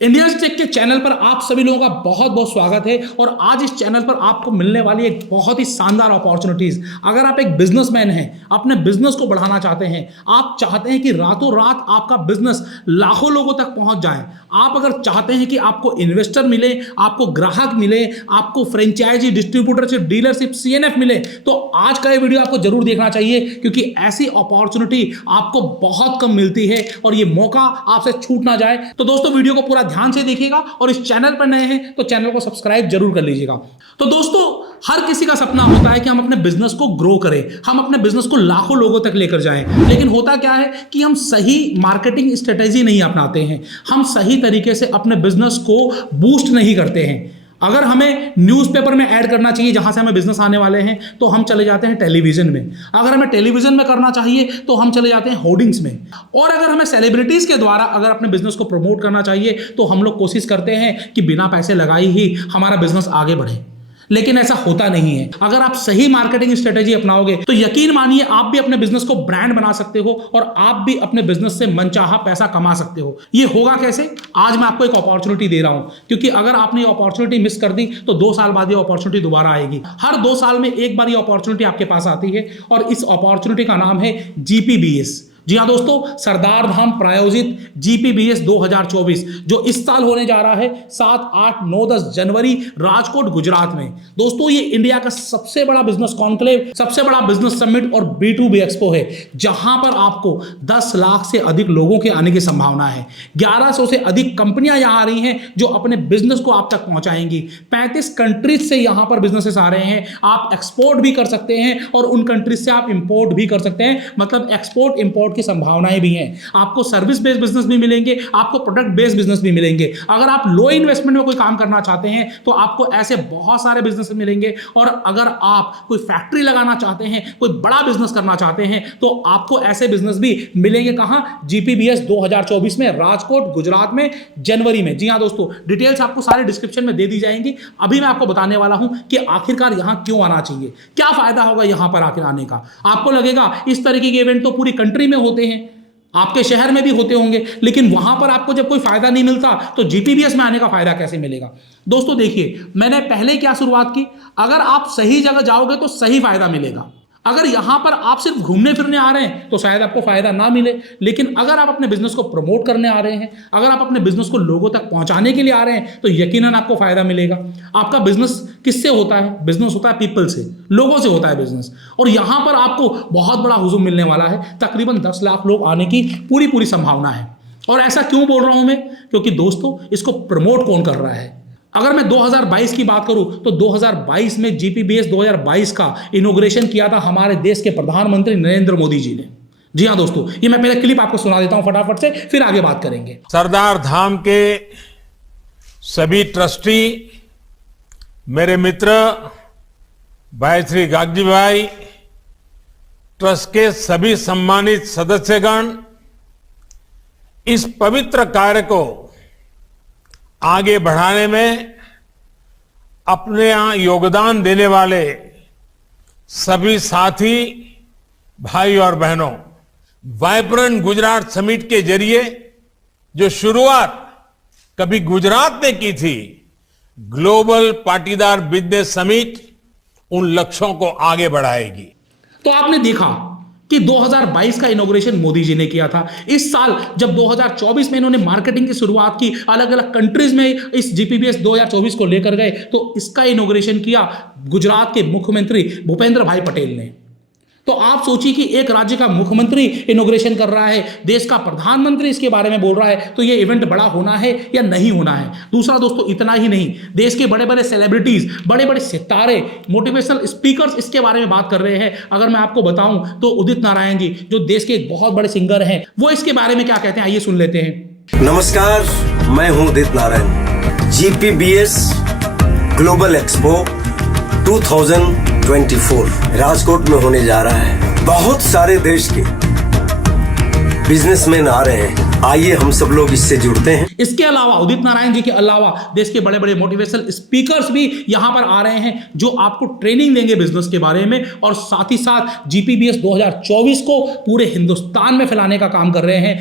India take के channel पर आप सभी लोगों का बहुत बहुत स्वागत है। और आज इस चैनल पर आपको मिलने वाली एक बहुत ही शानदार अपॉर्चुनिटीज। अगर आप एक बिजनेसमैन हैं, अपने बिजनेस को बढ़ाना चाहते हैं, आप चाहते हैं कि रातों रात आपका बिजनेस लाखों लोगों तक पहुंच जाए, आप अगर चाहते हैं कि आपको इन्वेस्टर मिले, आपको ग्राहक मिले, आपको फ्रेंचाइजी, डिस्ट्रीब्यूटरशिप, डीलरशिप, सीएनएफ मिले, तो आज का ये वीडियो आपको जरूर देखना चाहिए, क्योंकि ऐसी अपॉर्चुनिटी आपको बहुत कम मिलती है और ये मौका आपसे छूट ना जाए। तो दोस्तों वीडियो को पूरा ध्यान से देखिएगा और इस चैनल पर नए हैं तो चैनल को सब्सक्राइब जरूर कर लीजिएगा। तो दोस्तों हर किसी का सपना होता है कि हम अपने बिजनेस को ग्रो करें, हम अपने बिजनेस को लाखों लोगों तक लेकर जाएं। लेकिन होता क्या है कि हम सही मार्केटिंग स्ट्रेटेजी नहीं अपनाते हैं, हम सही तरीके से अपने बिजनेस को बूस्ट नहीं करते हैं। अगर हमें न्यूज़पेपर में ऐड करना चाहिए जहां से हमें बिजनेस आने वाले हैं, तो हम चले जाते हैं टेलीविजन में। अगर हमें टेलीविजन में करना चाहिए तो हम चले जाते हैं होर्डिंग्स में। और अगर हमें सेलिब्रिटीज के द्वारा अगर अपने बिजनेस को प्रमोट करना चाहिए तो हम लोग कोशिश करते हैं कि बिना पैसे लगाए ही हमारा बिजनेस आगे बढ़े। लेकिन ऐसा होता नहीं है। अगर आप सही मार्केटिंग स्ट्रेटेजी अपनाओगे तो यकीन मानिए आप भी अपने बिजनेस को ब्रांड बना सकते हो और आप भी अपने बिजनेस से मनचाहा पैसा कमा सकते हो। ये होगा कैसे? आज मैं आपको एक अपॉर्चुनिटी दे रहा हूं, क्योंकि अगर आपने ये अपॉर्चुनिटी मिस कर दी तो 2 साल बाद ये अपॉर्चुनिटी दोबारा आएगी। हर 2 साल में एक बार ये अपॉर्चुनिटी आपके पास आती है और इस अपॉर्चुनिटी का नाम है GPBS। जी हाँ दोस्तों, सरदार धाम प्रायोजित GPBS 2024 जो इस साल होने जा रहा है 7, 8, 9, 10 जनवरी राजकोट गुजरात में। दोस्तों ये इंडिया का सबसे बड़ा बिजनेस कॉन्क्लेव, सबसे बड़ा बिजनेस समिट और B2B एक्सपो है, जहां पर आपको 10 लाख से अधिक लोगों के आने की संभावना है। 1100 से अधिक कंपनियां यहां आ रही हैं जो अपने बिजनेस को आप तक पहुंचाएंगी। 35 कंट्रीज से यहां पर बिजनेसेस आ रहे हैं। आप एक्सपोर्ट भी कर सकते हैं और उन कंट्रीज से आप इंपोर्ट भी कर सकते हैं, मतलब एक्सपोर्ट इंपोर्ट की संभावनाएं भी हैं। आपको सर्विस बेस्ड बिजनेस भी मिलेंगे, आपको प्रोडक्ट बेस्ड बिजनेस भी मिलेंगे। अगर आप लो इन्वेस्टमेंट में कोई काम करना चाहते हैं तो आपको ऐसे बहुत सारे बिजनेस मिलेंगे। और अगर आप कोई फैक्ट्री लगाना चाहते हैं, कोई बड़ा बिजनेस करना चाहते हैं, तो आपको ऐसे बिजनेस भी मिलेंगे। कहां? GPBS 2024 में राजकोट गुजरात में जनवरी में। जी हां दोस्तों, डिटेल्स आपको सारे डिस्क्रिप्शन में दे दी जाएंगी। अभी मैं आपको बताने वाला हूं कि आखिरकार यहां क्यों आना चाहिए, क्या फायदा होगा यहां पर आखिर आने का। आपको लगेगा इस तरीके के इवेंट तो पूरी कंट्री में होते हैं, आपके शहर में भी होते होंगे, लेकिन वहां पर आपको जब कोई फायदा नहीं मिलता तो GPBS में आने का फायदा कैसे मिलेगा? दोस्तों देखिए, मैंने पहले क्या शुरुआत की, अगर आप सही जगह जाओगे तो सही फायदा मिलेगा। अगर यहां पर आप सिर्फ घूमने फिरने आ रहे हैं तो शायद आपको फायदा ना मिले, लेकिन अगर आप अपने बिजनेस को प्रमोट करने आ रहे हैं, अगर आप अपने बिजनेस को लोगों तक पहुंचाने के लिए आ रहे हैं, तो यकीनन आपको फायदा मिलेगा। आपका बिजनेस किससे होता है? बिजनेस होता है पीपल से, लोगों से होता है बिजनेस। और यहां पर आपको बहुत बड़ा हुजूम मिलने वाला है। तकरीबन 10 लाख लोग आने की पूरी संभावना है। और ऐसा क्यों बोल रहा हूं मैं? क्योंकि दोस्तों इसको प्रमोट कौन कर रहा है? अगर मैं 2022 की बात करूं तो 2022 में GPBS 2022 का इनॉग्रेशन किया था हमारे देश के प्रधानमंत्री नरेंद्र मोदी जी ने। जी हां दोस्तों, ये मैं पहले क्लिप आपको सुना देता हूं फटाफट से, फिर आगे बात करेंगे। सरदार धाम के सभी ट्रस्टी, मेरे मित्र भाई श्री गागजी भाई, ट्रस्ट के सभी सम्मानित सदस्यगण, इस पवित्र कार्य को आगे बढ़ाने में अपने यहां योगदान देने वाले सभी साथी भाई और बहनों, वाइब्रेंट गुजरात समिट के जरिए जो शुरुआत कभी गुजरात ने की थी, ग्लोबल पाटीदार बिजनेस समिट उन लक्ष्यों को आगे बढ़ाएगी। तो आपने देखा कि 2022 का इनॉग्रेशन मोदी जी ने किया था। इस साल जब 2024 में इन्होंने मार्केटिंग की शुरुआत की, अलग अलग कंट्रीज में इस GPBS 2024 को लेकर गए, तो इसका इनॉग्रेशन किया गुजरात के मुख्यमंत्री भूपेंद्र भाई पटेल ने। तो आप सोचिए कि एक राज्य का मुख्यमंत्री इनॉग्रेशन कर रहा है, देश का प्रधानमंत्री इसके बारे में बोल रहा है, तो ये इवेंट बड़ा होना है या नहीं होना है। दूसरा दोस्तों, इतना ही नहीं, देश के बड़े बड़े सेलिब्रिटीज, बड़े बड़े सितारे, मोटिवेशनल स्पीकर्स इसके बारे में बात कर रहे हैं। अगर मैं आपको बताऊं तो उदित नारायण जी, जो देश के एक बहुत बड़े सिंगर हैं, वो इसके बारे में क्या कहते हैं, आइए सुन लेते हैं। नमस्कार, मैं हूं Udit Narayan. GPBS global expo 2024 Rajkot में होने जा रहा है। बहुत सारे देश के बिजनेसमैन आ रहे हैं, आइए हम सब लोग इससे जुड़ते हैं। इसके अलावा उदित नारायण जी के अलावा देश के बड़े बड़े मोटिवेशनल स्पीकर्स भी यहां पर आ रहे हैं, जो आपको ट्रेनिंग देंगे बिजनेस के बारे में, और साथ ही साथ GPBS 2024 को पूरे हिंदुस्तान में फैलाने का काम कर रहे हैं।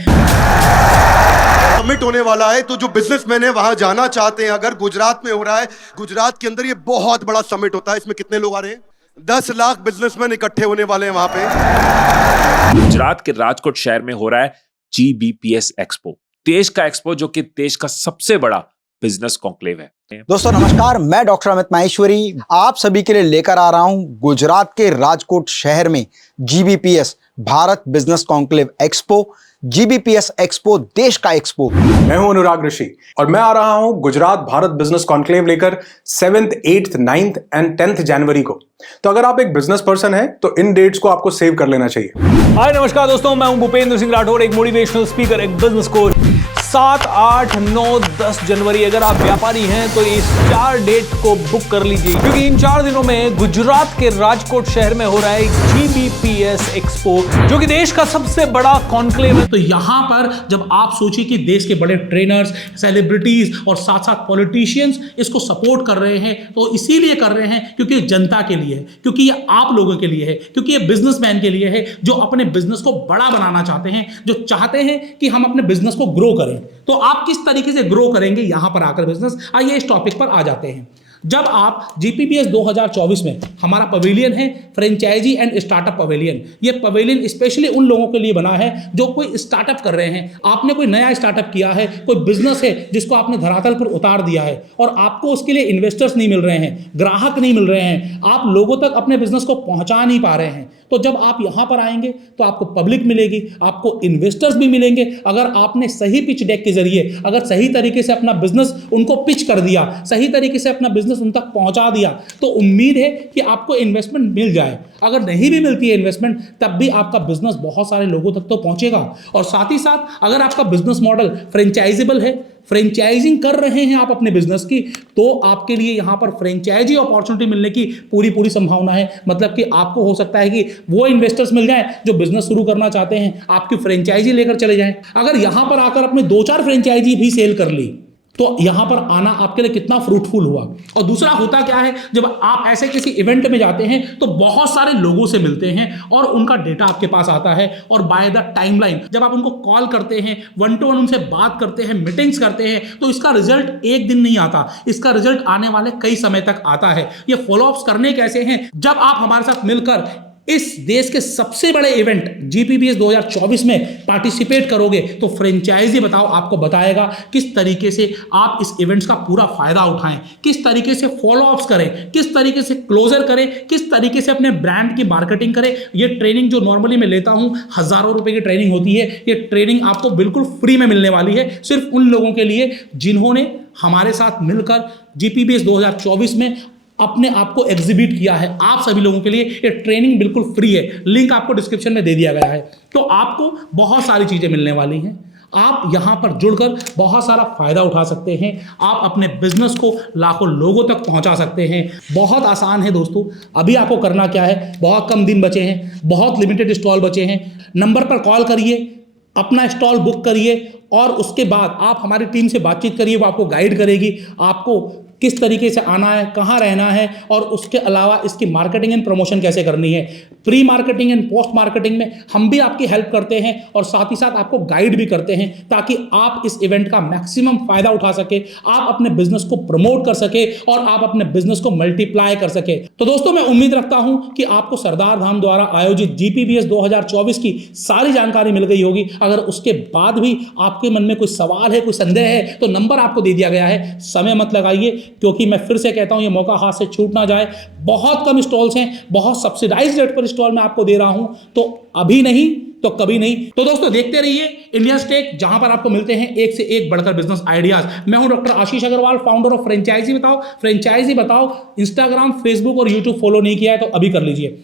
समिट होने वाला है, तो जो बिजनेसमैन है वहां जाना चाहते हैं, अगर गुजरात में हो रहा है, गुजरात के अंदर ये बहुत बड़ा समिट होता है, इसमें कितने लोग आ रहे हैं? 10 लाख बिजनेसमैन इकट्ठे होने वाले हैं वहां पे। गुजरात के राजकोट शहर में हो रहा है GBPS एक्सपो, देश का एक्सपो जो कि देश का सबसे बड़ा बिजनेस कॉन्क्लेव है। दोस्तों नमस्कार, मैं डॉक्टर अमित माहेश्वरी आप सभी के लिए लेकर आ रहा हूं गुजरात के राजकोट शहर में GBPS Bharat business conclave expo. GBPS expo देश का एक्सपो। मैं हूं अनुराग ऋषि और मैं आ रहा हूं गुजरात भारत बिजनेस कॉन्क्लेव लेकर 7th, 8th, 9th and 10th जनवरी को। तो अगर आप एक बिजनेस पर्सन हैं तो इन डेट्स को आपको सेव कर लेना चाहिए। हाय नमस्कार दोस्तों, मैं हूं भूपेंद्र सिंह राठौर, एक मोटिवेशनल स्पीकर, एक बिजनेस कोच। 7, 8, 9, 10 जनवरी अगर आप व्यापारी हैं तो इस 4 डेट को बुक कर लीजिए, क्योंकि इन 4 दिनों में गुजरात के राजकोट शहर में हो रहा है GBPS एक्सपो, जो कि देश का सबसे बड़ा कॉन्क्लेव है। तो यहाँ पर जब आप सोचिए कि देश के बड़े ट्रेनर्स, सेलिब्रिटीज और साथ साथ पॉलिटिशियंस इसको सपोर्ट कर रहे हैं, तो इसीलिए कर रहे हैं क्योंकि जनता के लिए है, क्योंकि ये आप लोगों के लिए है, क्योंकि ये बिजनेसमैन के लिए है जो अपने बिजनेस को बड़ा बनाना चाहते हैं, जो चाहते हैं कि हम अपने बिजनेस को ग्रो करें। तो आप किस तरीके से ग्रो करेंगे यहां पर आकर बिजनेस, आइए इस टॉपिक पर आ जाते हैं। जब आप GBPS 2024 में, हमारा पवेलियन है फ्रेंचाइजी एंड स्टार्टअप पवेलियन। ये पवेलियन स्पेशली उन लोगों के लिए बना है जो कोई स्टार्टअप कर रहे हैं। आपने कोई नया स्टार्टअप किया है, कोई बिजनेस है जिसको आपने धरातल पर उतार दिया है और आपको उसके लिए इन्वेस्टर्स नहीं मिल रहे हैं, ग्राहक नहीं मिल रहे हैं, आप लोगों तक अपने बिजनेस को पहुंचा नहीं पा रहे हैं। तो जब आप यहां पर आएंगे तो आपको पब्लिक मिलेगी, आपको इन्वेस्टर्स भी मिलेंगे। अगर आपने सही पिच डेक के जरिए, अगर सही तरीके से अपना बिजनेस उनको पिच कर दिया, सही तरीके से अपना बिजनेस उन तक पहुंचा दिया, तो उम्मीद है कि आपको इन्वेस्टमेंट मिल जाए। अगर नहीं भी मिलती है इन्वेस्टमेंट, तब भी आपका बिजनेस बहुत सारे लोगों तक तो पहुंचेगा। और साथ ही साथ अगर आपका बिजनेस मॉडल फ्रेंचाइजेबल है, फ्रेंचाइजिंग कर रहे हैं आप अपने बिजनेस की, तो आपके लिए यहां पर फ्रेंचाइजी अपॉर्चुनिटी मिलने की पूरी संभावना है। मतलब कि आपको हो सकता है कि वो इन्वेस्टर्स मिल जाएं जो बिजनेस शुरू करना चाहते हैं, आपकी फ्रेंचाइजी लेकर चले जाएं। अगर यहां पर आकर अपने 2-4 फ्रेंचाइजी भी सेल कर ली, तो यहां पर आना आपके लिए कितना फ्रूटफुल हुआ। और दूसरा होता क्या है, जब आप ऐसे किसी इवेंट में जाते हैं तो बहुत सारे लोगों से मिलते हैं और उनका डेटा आपके पास आता है, और बाय द टाइमलाइन जब आप उनको कॉल करते हैं, 1-to-1 उनसे बात करते हैं, मीटिंग्स करते हैं, तो इसका रिजल्ट एक दिन नहीं आता, इसका रिजल्ट आने वाले कई समय तक आता है। ये फॉलोअप्स करने कैसे हैं, जब आप हमारे साथ मिलकर इस देश के सबसे बड़े इवेंट GBPS 2024 में पार्टिसिपेट करोगे, तो फ्रेंचाइजी बताओ आपको बताएगा किस तरीके से आप इस इवेंट्स का पूरा फायदा उठाएं, किस तरीके से फॉलोअप्स करें, किस तरीके से क्लोजर करें, किस तरीके से अपने ब्रांड की मार्केटिंग करें। ये ट्रेनिंग जो नॉर्मली मैं लेता हूं, हजारों रुपए की ट्रेनिंग होती है, ये ट्रेनिंग आपको बिल्कुल फ्री में मिलने वाली है, सिर्फ उन लोगों के लिए जिन्होंने हमारे साथ मिलकर GBPS 2024 में अपने आप को एग्जिबिट किया है। आप सभी लोगों के लिए ये ट्रेनिंग बिल्कुल फ्री है, लिंक आपको डिस्क्रिप्शन में दे दिया गया है। तो आपको बहुत सारी चीजें मिलने वाली हैं, आप यहां पर जुड़कर बहुत सारा फायदा उठा सकते हैं, आप अपने बिजनेस को लाखों लोगों तक पहुंचा सकते हैं। बहुत आसान है दोस्तों। अभी आपको करना क्या है, बहुत कम दिन बचे हैं, बहुत लिमिटेड स्टॉल बचे हैं। नंबर पर कॉल करिए, अपना स्टॉल बुक करिए और उसके बाद आप हमारी टीम से बातचीत करिए, वो आपको गाइड करेगी, आपको किस तरीके से आना है, कहाँ रहना है, और उसके अलावा इसकी मार्केटिंग एंड प्रमोशन कैसे करनी है। Pre marketing and post marketing में हम भी आपकी हेल्प करते हैं और साथ ही साथ आपको गाइड भी करते हैं, ताकि आप इस इवेंट का मैक्सिमम फायदा उठा सके, आप अपने बिजनेस को प्रमोट कर सके और आप अपने बिजनेस को मल्टीप्लाई कर सके। तो दोस्तों मैं उम्मीद रखता हूं कि आपको सरदार धाम द्वारा आयोजित GBPS 2024 की सारी जानकारी मिल गई होगी। अगर उसके बाद भी आपके मन में कोई सवाल है, कोई संदेह है, तो नंबर आपको दे दिया गया है, समय मत लगाइए, क्योंकि मैं फिर से कहता हूं ये मौका हाथ से छूट ना जाए। बहुत कम स्टॉल्स हैं, बहुत सब्सिडाइज्ड रेट पर स्टॉल मैं आपको दे रहा हूं, तो अभी नहीं तो कभी नहीं। तो दोस्तों देखते रहिए इंडिया टेक, जहां पर आपको मिलते हैं एक से एक बढ़कर बिजनेस आइडियाज। मैं हूं doctor Ashish Agarwal, founder of franchisee बताओ। फ्रेंचाइजी बताओ इंस्टाग्राम, फेसबुक और यूट्यूब फॉलो नहीं किया है तो अभी कर लीजिए।